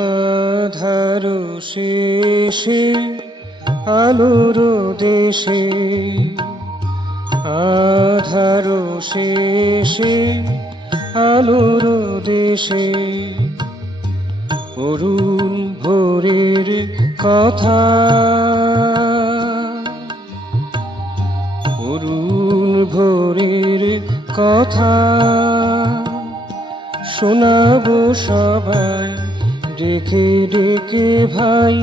আধারো শেষে আলোর দেশে, আধারো শেষে আলোর দেশে, অরুণ ভোরের কথা, অরুণ ভোরের কথা শোনাবো সবাই ডেকে ডেকে ভাই,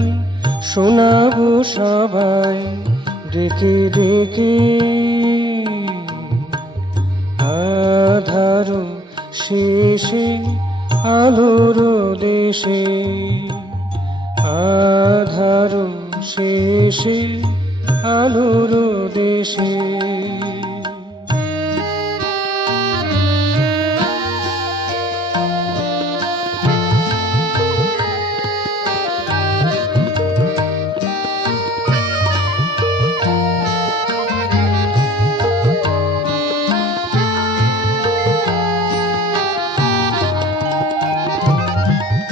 শোনাবো সবাই ডেকে ডেকে। আধারো শেষে আলোর দেশে, আধারো শেষে আলোর দেশে।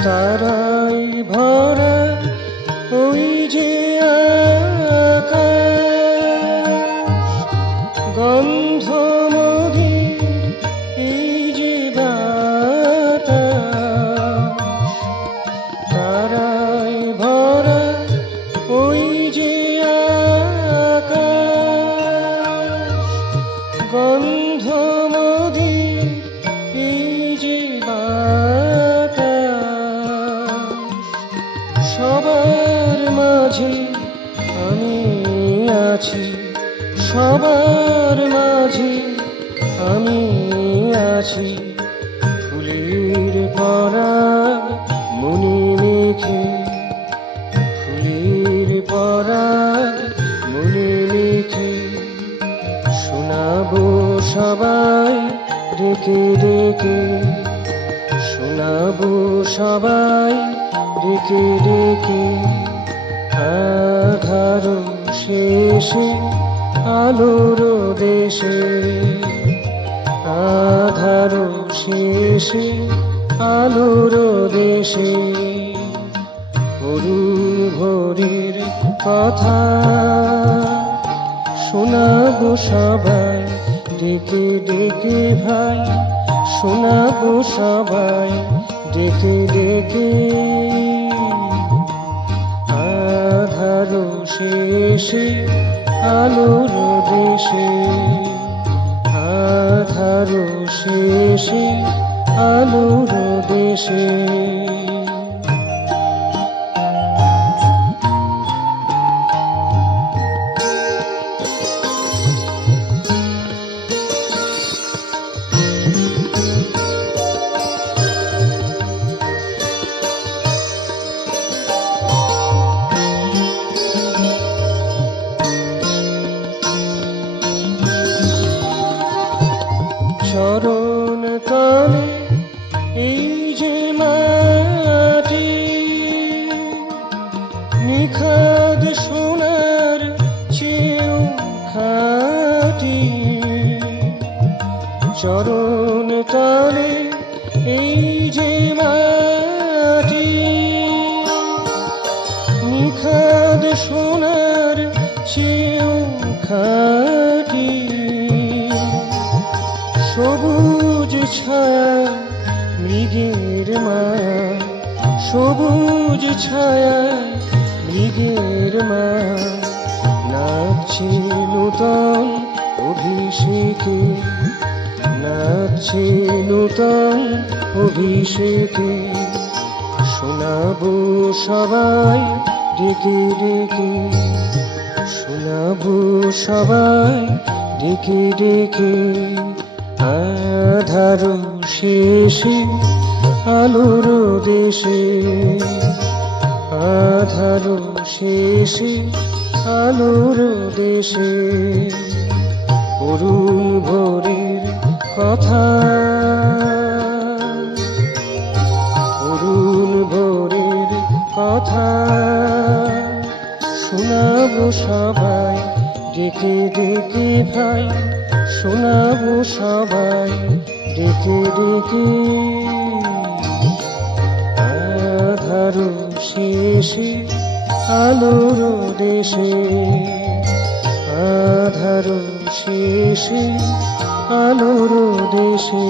তারাই ভরা ওই যে আকাশ, গন্ধ মদির এই যে বাতাস। তারাই ভরা ওই যে আকাশ, গন্ধ মদির এই যে সবার মাঝে আমি আছি, সবার মাঝে আমি আছি, ফুলের পরাগ মনে মেখে, ফুলের পরাগ মনে মেখে। শোনাবো সবাই ডেকে ডেকে, শোনাবো সবাই ডেকে ডেকে। আধারো শেষে আলোর দেশে, আধারো শেষে আলোর দেশে, অরুণ ভোরের কথা শোনাবো সবাই ডেকে ডেকে ভাই, শোনাবো সবাই ডেকে ডেকে। আধারো শেষে আলোর দেশে, আধারো শেষে আলোর দেশে। চরণ তলে এই যে মাটি, নিখাদ সোনার চেয়েও খাঁটি। চরণ তলে এই যে মাটি, নিখাদ সোনার চেয়েও খাঁটি, সবুজ ছায়া মৃগের মায়া, সবুজ ছায়া মৃগের মায়া, নাচছে নূতন অভিষেকে, নাচছে নূতন অভিষেকে। শোনাবো সবাই ডেকে ডেকে, শোনাবো সবাই ডেকে ডেকে। আধার শেষে আলোর দেশে, আধার শেষে আলোর দেশে, অরুণ ভোরের কথা, অরুণ ভোরের কথা। শোনাবো সবাই ডেকে ডেকে ভাই, শোনাবো সবাই ডেকে ডেকে। আধার শেষে আলোর দেশে, আধার শেষে আলোর দেশে।